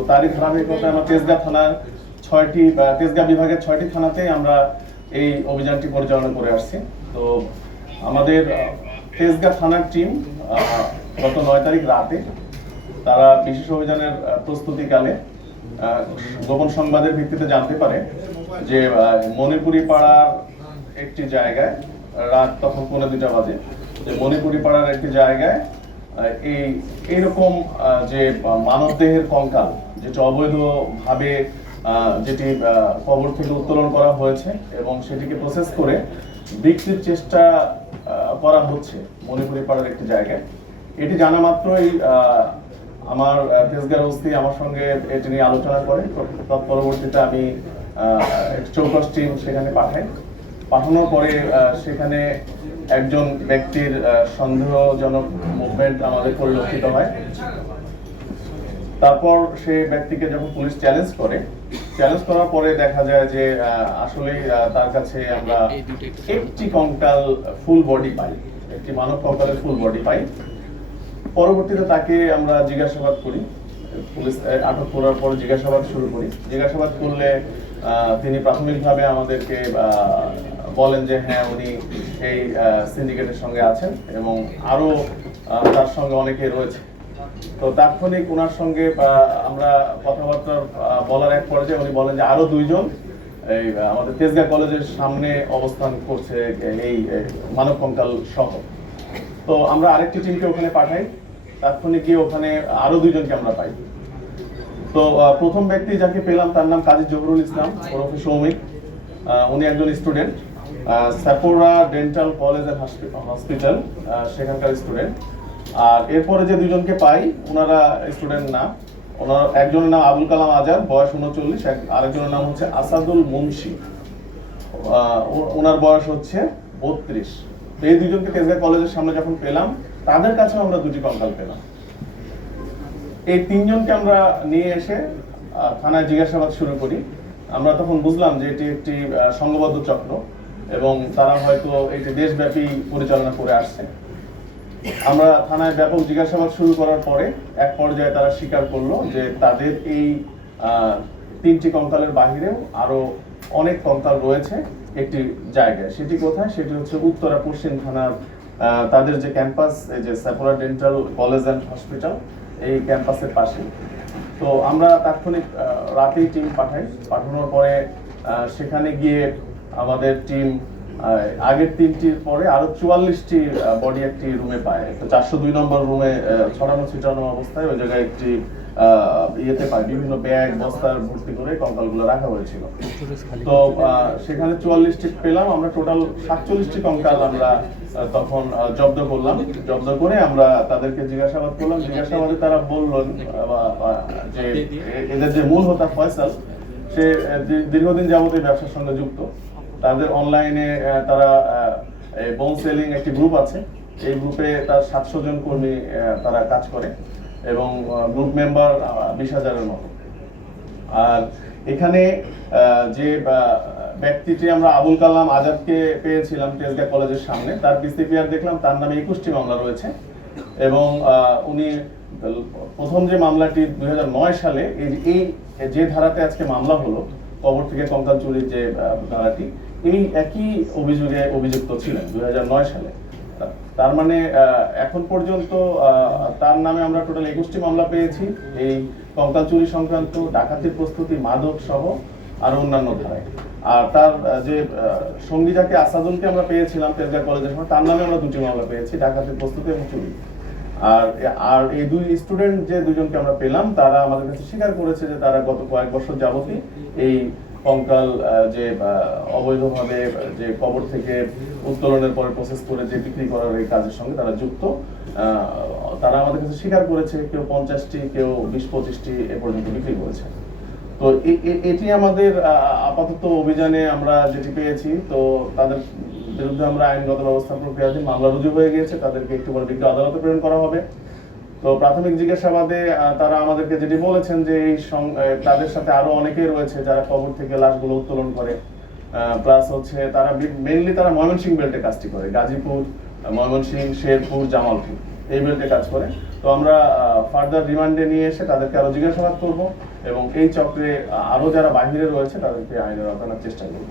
তো তারই ধারাবাহিকতায় আমরা তেজগাঁ থানার তেজগাঁ বিভাগের 6টি থানাতেই আমরা এই অভিযানটি পরিচালনা করে আসছি। তো আমাদের তেজগাঁ থানার টিম গত 9 তারিখ রাতে তারা বিশেষ অভিযানের প্রস্তুতিকালে গোপন সংবাদের ভিত্তিতে জানতে পারে যে মণিপুরি পাড়ার একটি জায়গায়, রাত তখন 2:15 বাজে, যে মণিপুরি পাড়ার একটি জায়গায় এইরকম যে মানবদেহের কঙ্কাল, যেটা অবৈধভাবে যেটি কবর থেকে উত্তোলন করা হয়েছে এবং সেটিকে প্রসেস করে বিক্রির চেষ্টা করা হচ্ছে মণিপুরি পাড়ার একটি জায়গায়। এটি জানা মাত্রই আমার তেজগাঁর ওসি আমার সঙ্গে এটি নিয়ে আলোচনা করে। তৎপরবর্তীতে আমি চৌকস টিম সেখানে পাঠানোর পরে সেখানে একজন ব্যক্তির সন্দেহজনক মুভমেন্ট আমাদের পরিলক্ষিত হয়। তারপর সেই ব্যক্তিকে যখন পুলিশ চ্যালেঞ্জ করার পরে দেখা যায় যে আসলে তার কাছে আমরা একটি কঙ্কাল ফুল বডি পাই, একটি মানব কঙ্কালের ফুল বডি পাই। পরবর্তীতে তাকে আমরা জিজ্ঞাসাবাদ করি, পুলিশ আটক করার পর জিজ্ঞাসাবাদ শুরু করি। জিজ্ঞাসাবাদ করলে তিনি প্রাথমিকভাবে আমাদেরকে বলেন যে হ্যাঁ, উনি এই সিন্ডিকেটের সঙ্গে আছেন এবং আরো তার সঙ্গে অনেকে রয়েছে। তো তাৎক্ষণিক ওনার সঙ্গে আমরা কথাবার্তা বলার এক পর্যায়ে উনি বলেন যে আরো 2 জন এই আমাদের তেজগাঁ কলেজের সামনে অবস্থান করছে এই মানব কঙ্কাল সহ। তো আমরা আরেকটি টিমকে ওখানে পাঠাই, তাৎক্ষণিক গিয়ে ওখানে আরো 2 জনকে আমরা পাই। তো প্রথম ব্যক্তি যাকে পেলাম তার নাম কাজী জহুরুল ইসলাম ওরফে সৌমিক। উনি একজন স্টুডেন্ট, সাপোরা ডেন্টাল কলেজ এন্ড হসপিটাল সেখানকার স্টুডেন্ট। আর এরপরে যে 2 জনকে পাই ওনারা স্টুডেন্ট না, ওনার একজনের নাম আবুল কালাম আজাদ, বয়স 39, আরেকজনের নাম হচ্ছে আসাদুল মুন্সি, ওনার বয়স হচ্ছে 32। এই 2 জনকে তেজগাঁ কলেজের সামনে যখন পেলাম তাদের কাছে আমরা 2টি কঙ্কাল পেলাম। এই 3 জনকে আমরা নিয়ে এসে থানায় জিজ্ঞাসাবাদ শুরু করি। আমরা তখন বুঝলাম যে এটি একটি সংঘবদ্ধ চক্র এবং তারা হয়তো এটি দেশব্যাপী পরিচালনা করে আসছে। আমরা থানায় ব্যাপক জিজ্ঞাসাবাদ শুরু করার পরে এক পর্যায়ে তারা স্বীকার করলো যে তাদের এই 3টি কঙ্কালের বাহিরেও আরো অনেক কঙ্কাল রয়েছে একটি জায়গায়। সেটি কোথায়? সেটি হচ্ছে উত্তরা পশ্চিম থানার তাদের যে ক্যাম্পাস, এই যে সাপোরা ডেন্টাল কলেজ অ্যান্ড হসপিটাল, এই ক্যাম্পাসের পাশে। তো আমরা তাৎক্ষণিক রাতেই টিম পাঠানোর পরে সেখানে গিয়ে আমাদের টিম আগের 3টির পরে আরো 44টি বডি একটি রুমে পায়। তো 402 নম্বর রুমে ছড়ানো ছিটানো অবস্থায় ওই জায়গায় একটি ইয়েতে পায়, বিভিন্ন ব্যাগ বস্তার ভর্তি করে কঙ্কালগুলো রাখা হয়েছিল। তো সেখানে 44টি পেলাম। আমরা টোটাল 47টি কঙ্কাল আমরা তখন জব্দ করলাম। জব্দ করে আমরা তাদেরকে জিজ্ঞাসাবাদ করলাম। জিজ্ঞাসাবাদে তারা বললেন যে এদের যে মূল হোতা ফয়সাল, সে দীর্ঘদিন যাবত এই ব্যবসার সঙ্গে যুক্ত। তাদের অনলাইনে তারা বোন সেলিং একটি গ্রুপ আছে, এই গ্রুপে তার 700 জন কর্মী তারা কাজ করে এবং গ্রুপ মেম্বার 20,000-এর মতো। আর এখানে যে ব্যক্তিটি আমরা আবুল কালাম আজাদকে পেয়েছিলাম তেজগাঁ কলেজের সামনে, তার পিসিপিআর দেখলাম, তার নামে 21টি মামলা রয়েছে এবং উনি প্রথম যে মামলাটি 2009 সালে এই যে ধারাতে আজকে মামলা হলো, কবর থেকে কঙ্কাল চুরির যে ধারাটি, এই একই অভিযোগে অভিযুক্ত ছিলেন 2009 সালে। তার মানে এখন পর্যন্ত তার নামে আমরা টোটাল 21টি মামলা পেয়েছি, এই কঙ্কাল চুরি সংক্রান্ত, ডাকাতির প্রস্তুতি, মাদক সহ আর অন্যান্য ধারায়। আর তার যে সঙ্গী যাকে আসাদুলকে আমরা পেয়েছিলাম তেজগাঁ কলেজের সময়, তার নামে আমরা 2টি মামলা পেয়েছি, ডাকাতির প্রস্তুতি এবং চুরি। আর এই 2 স্টুডেন্ট যে 2 জনকে আমরা পেলাম, তারা আমাদের কাছে স্বীকার করেছে যে তারা গত কয়েক বছর যাবতই এই কঙ্কাল যে অবৈধভাবে যে কবর থেকে উত্তোলনের পরে প্রসেস করে যে বিক্রি করার এই কাজের সঙ্গে তারা যুক্ত। তারা আমাদের কাছে স্বীকার করেছে, কেউ 50টি, কেউ 20-25টি এ পর্যন্ত বিক্রি করেছে। তো এটি আমাদের আপাতত অভিযানে আমরা যেটি পেয়েছি। তো তাদের বিরুদ্ধে আমরা আইনগত ব্যবস্থা প্রক্রিয়াধীন, মামলা রুজু হয়ে গিয়েছে, তাদেরকে একটু পরে বিজ্ঞ আদালতে প্রেরণ করা হবে। তো প্রাথমিক জিজ্ঞাসাবাদে তারা আমাদেরকে যেটি বলেছেন যে এই তাদের সাথে আরো অনেকেই রয়েছে যারা কবর থেকে লাশগুলো উত্তোলন করে, প্লাস হচ্ছে তারা মেইনলি তারা ময়মনসিংহ বেল্টে কাজটি করে, গাজীপুর, ময়মনসিংহ, শেরপুর, জামালপুর এই বেল্টে কাজ করে। তো আমরা ফার্দার রিমান্ডে নিয়ে এসে তাদেরকে আরো জিজ্ঞাসাবাদ করবো। এবং এই চক্রে আরো যারা বাহিরে রয়েছে তাদেরকে আইনের আওতায় আনার চেষ্টা করব।